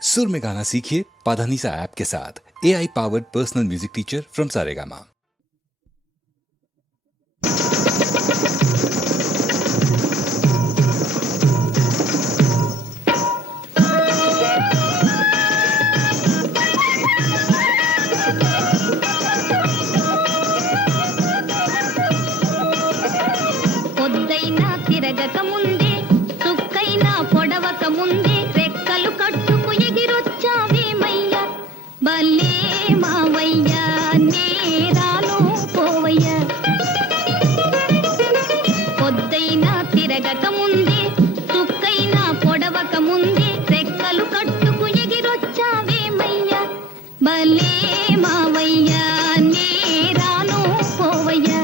सुर में गाना सीखिए पाधानीसा ऐप के साथ। AI powered personal music teacher from Saregama. పొద్దైనా తిరగక ముందే సుక్కైనా పొడవక ముందే రెక్కలు కట్టుకు ఎగిరొచ్చావేమయ్యా భలే మావయ్యా నేరాను పోవయ్యా పొద్దైనా తిరగక ముందే సుక్కైనా పొడవక ముందే రెక్కలు కట్టుకు ఎగిరొచ్చావేమయ్యా భలే మావయ్యా నేరాను పోవయ్యా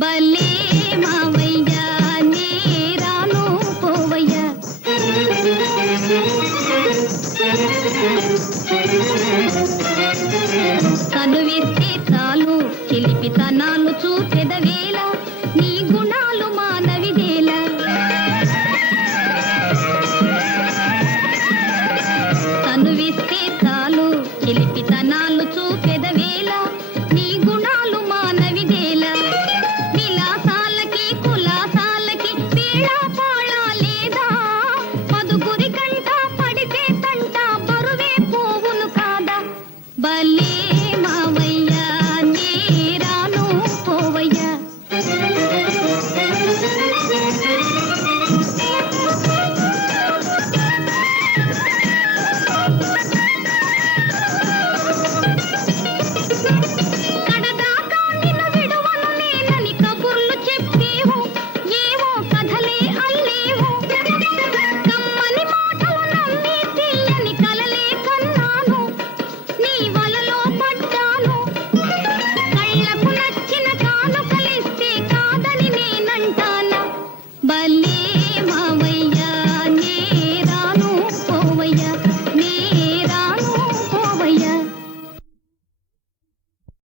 భలే మావయ్యా నేరాను పోవయ్యా